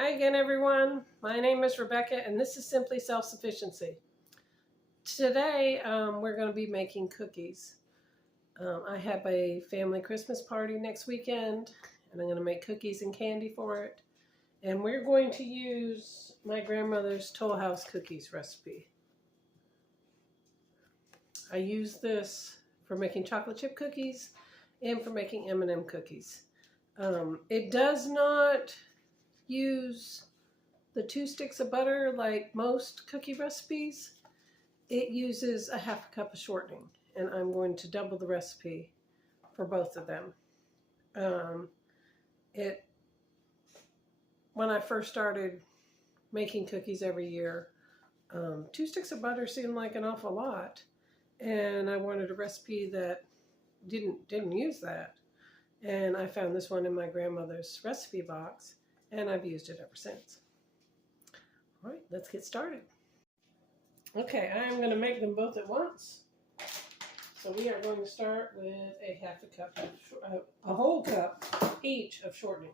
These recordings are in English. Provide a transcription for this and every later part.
Hi again, everyone. My name is Rebecca, and this is Simply Self-Sufficiency. Today, we're going to be making cookies. I have a family Christmas party next weekend, and I'm going to make cookies and candy for it. And we're going to use my grandmother's Toll House cookies recipe. I use this for making chocolate chip cookies and for making M&M cookies. It does not use the 2 sticks of butter like most cookie recipes. It uses a half a cup of shortening, and I'm going to double the recipe for both of them. When I first started making cookies every year, 2 sticks of butter seemed like an awful lot, and I wanted a recipe that didn't use that. And I found this one in my grandmother's recipe box, and I've used it ever since. All right, let's get started. Okay, I am going to make them both at once. So we are going to start with a whole cup each of shortening.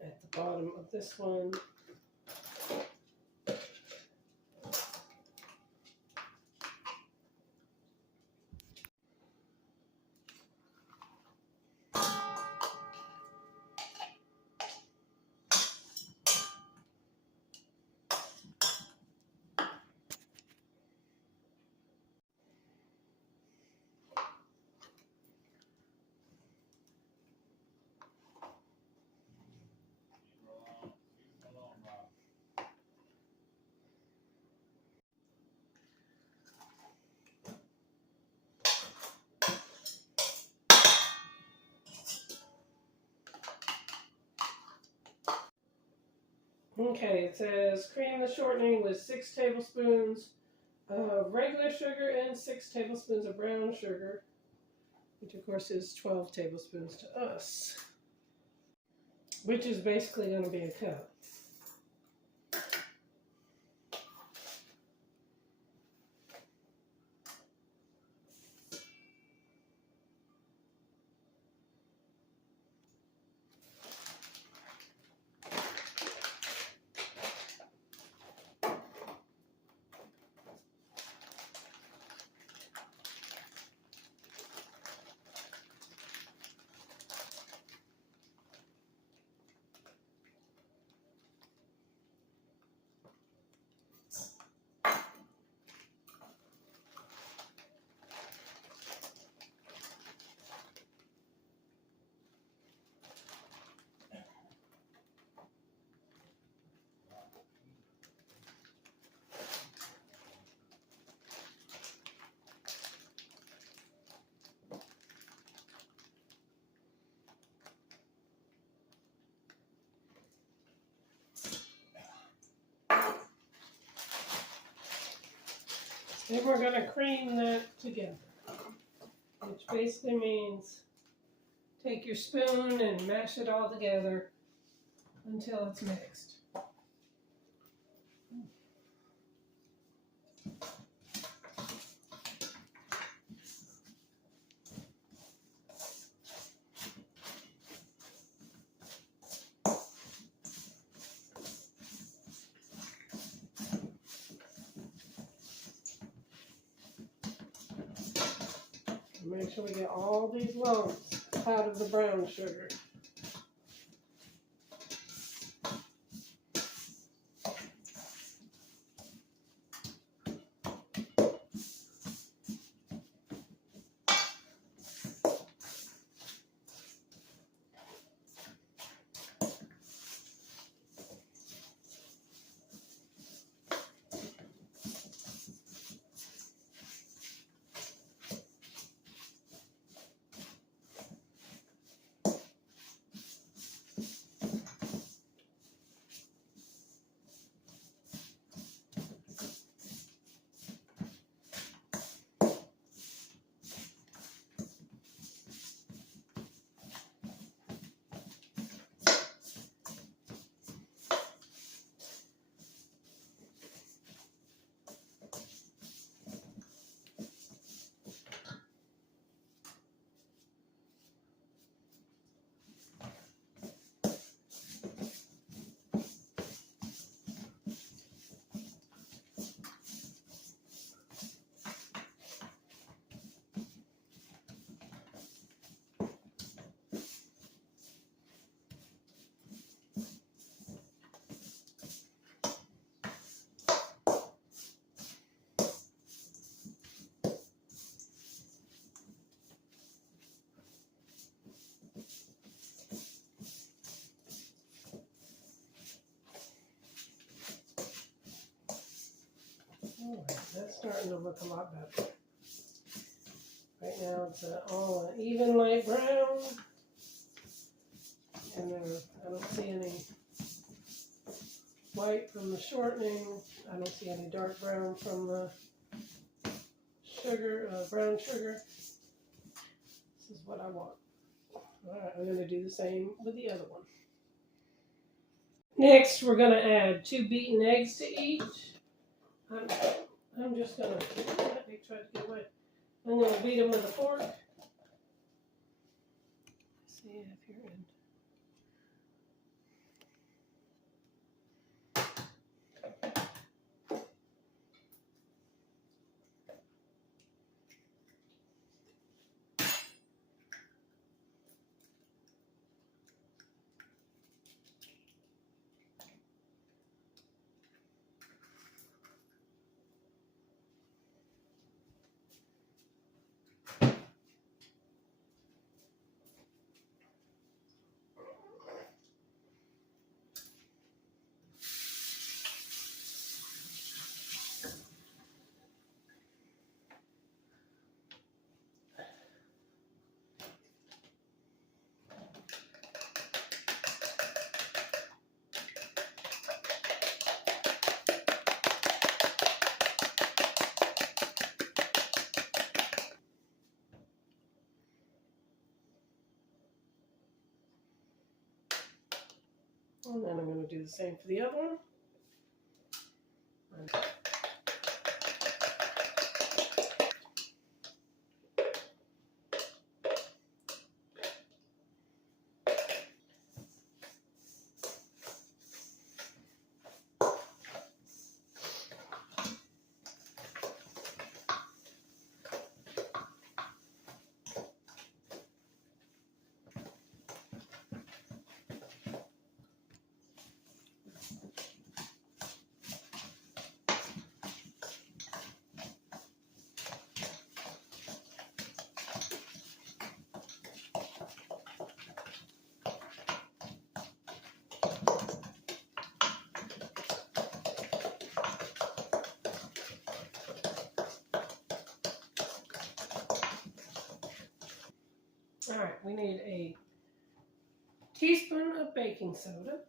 At the bottom of this one, okay, it says cream the shortening with 6 tablespoons of regular sugar and 6 tablespoons of brown sugar, which of course is 12 tablespoons to us, which is basically going to be a cup. Then we're going to cream that together, which basically means take your spoon and mash it all together until it's mixed. Make sure we get all these lumps out of the brown sugar. starting to look a lot better. Right now it's all an even light brown. And then I don't see any white from the shortening. I don't see any dark brown from the sugar, brown sugar. This is what I want. Alright, I'm going to do the same with the other one. Next, we're going to add 2 beaten eggs to each. I'm just going to, let me try to get away. I'm going to beat them with a fork. See if you're in. And then I'm going to do the same for the other one. All right, we need a teaspoon of baking soda.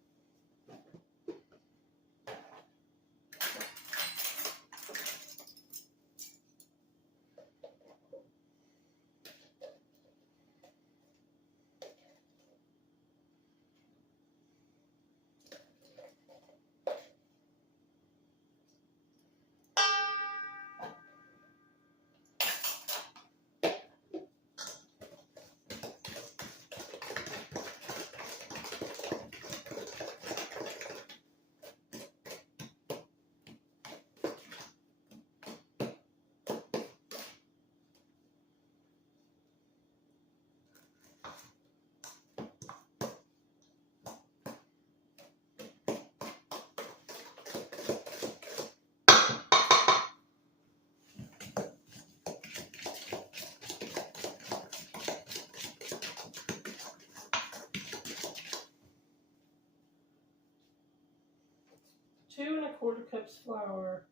Two 1/4 cups flour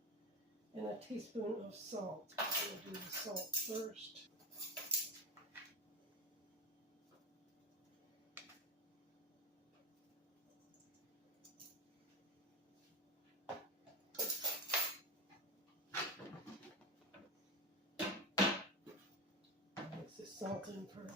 and a teaspoon of salt. I'm going to do the salt first. Mix the salt in first.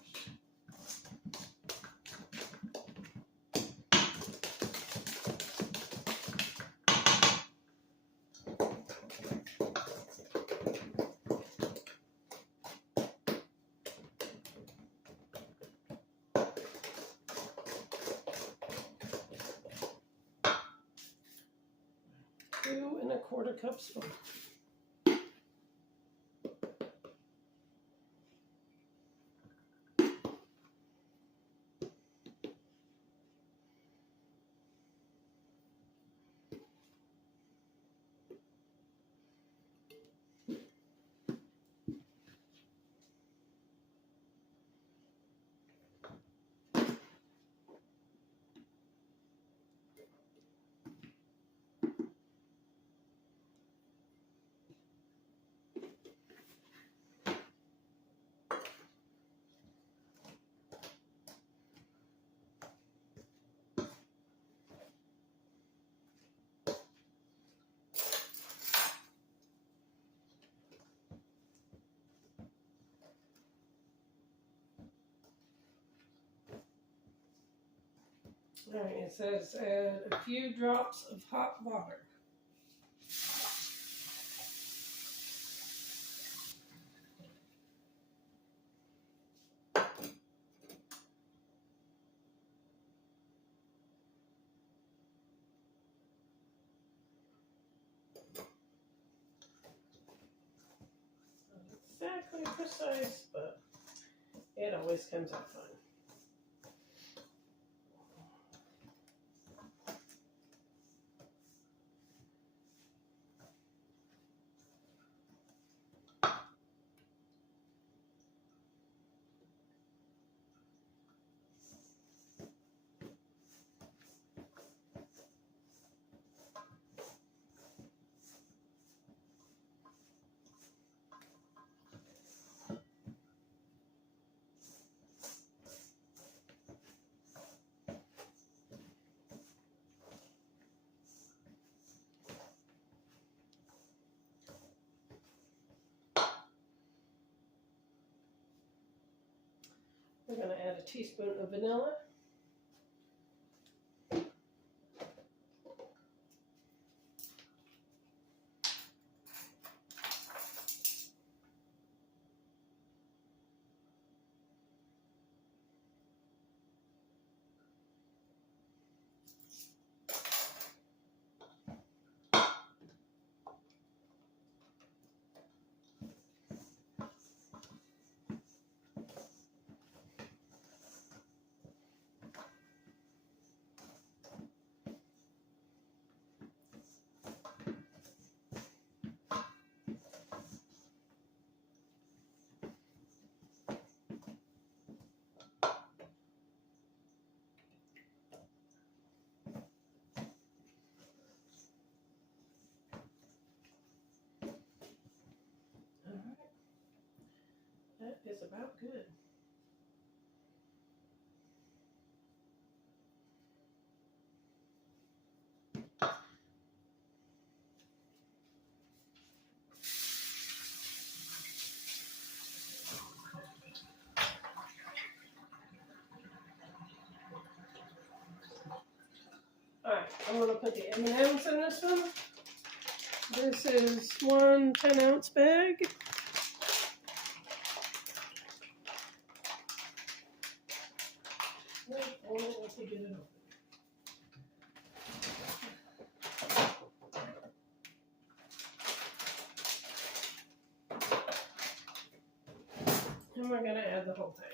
2 1/4 cups full. All right, it says add a few drops of hot water. Not exactly precise, but it always comes out fine. We're going to add a teaspoon of vanilla. All right, that is about good. All right, I'm going to put the M&Ms in this one. This is one 10-ounce bag. Let's get it open. And we're going to add the whole thing.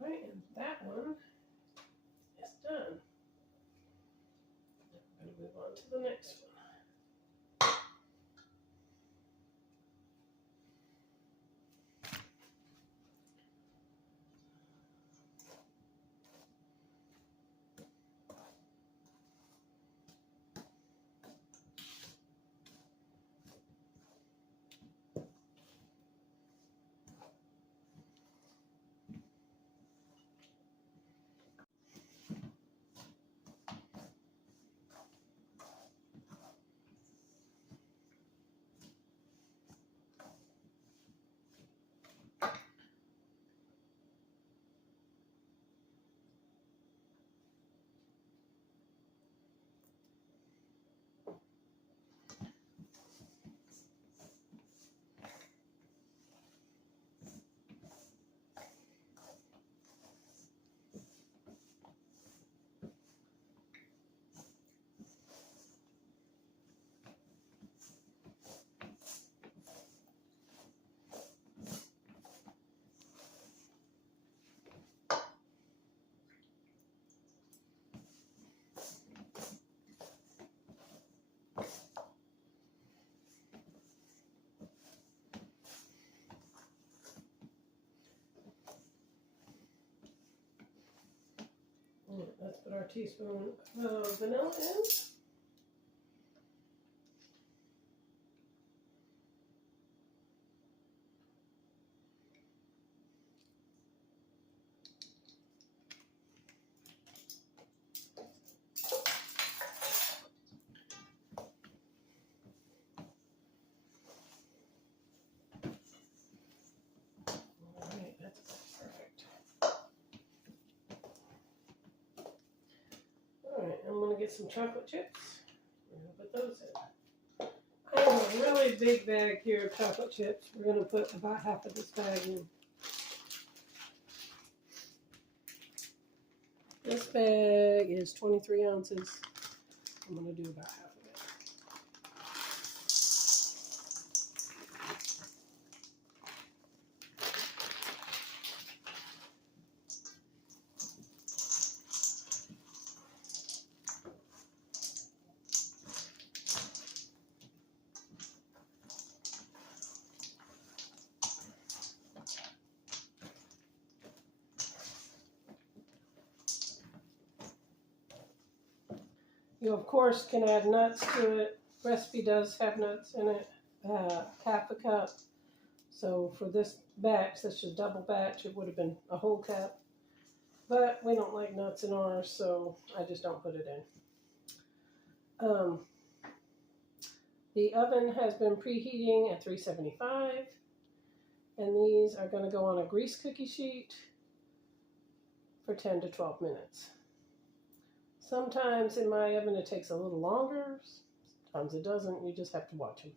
All right, and that one is done. I'm going to move on to the next one. Let's put our teaspoon of vanilla in. some chocolate chips. We're going to put those in. I have a really big bag here of chocolate chips. We're going to put about half of this bag in. This bag is 23 ounces. I'm going to do about half of it. You, of course, can add nuts to it. Recipe does have nuts in it, half a cup. So for this batch, this is a double batch, it would have been a whole cup. But we don't like nuts in ours, so I just don't put it in. The oven has been preheating at 375. And these are going to go on a grease cookie sheet for 10 to 12 minutes. Sometimes in my oven it takes a little longer, sometimes it doesn't. You just have to watch them.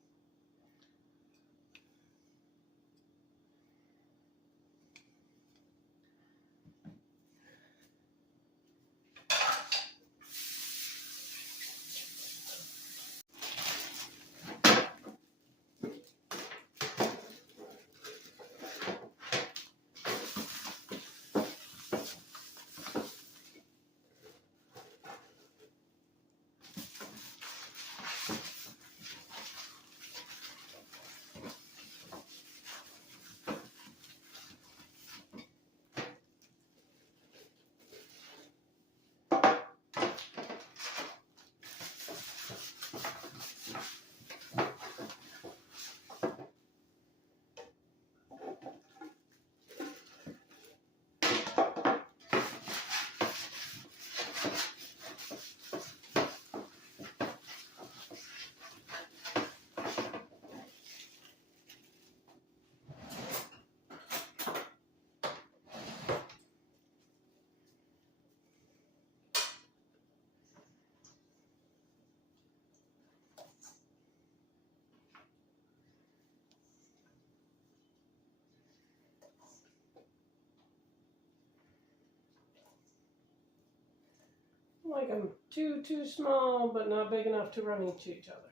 Like them too small, but not big enough to run into each other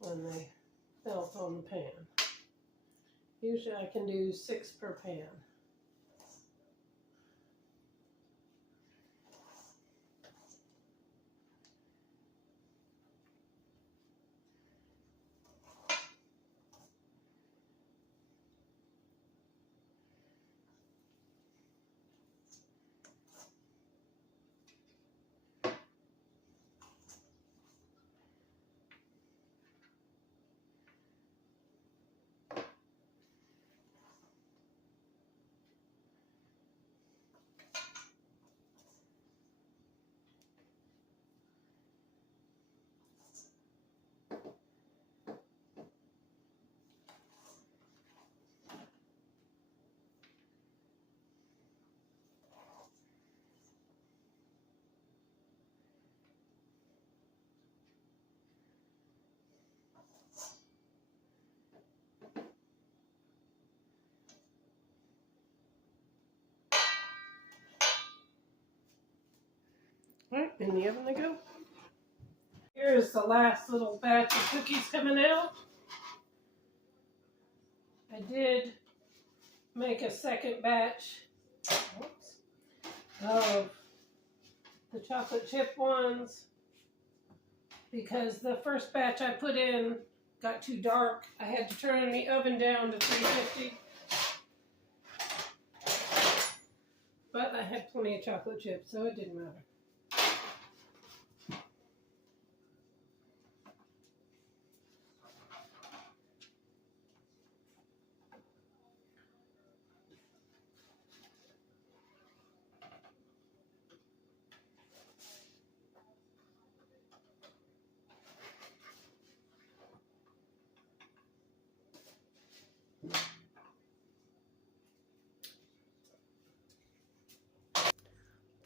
when they melt on the pan. Usually I can do 6 per pan. Alright, in the oven they go. Here's the last little batch of cookies coming out. I did make a second batch of the chocolate chip ones because the first batch I put in got too dark. I had to turn the oven down to 350. But I had plenty of chocolate chips, so it didn't matter.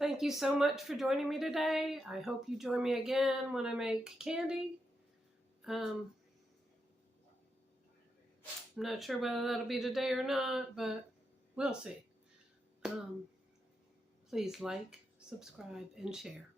Thank you so much for joining me today. I hope you join me again when I make candy. I'm not sure whether that'll be today or not, but we'll see. Please like, subscribe, and share.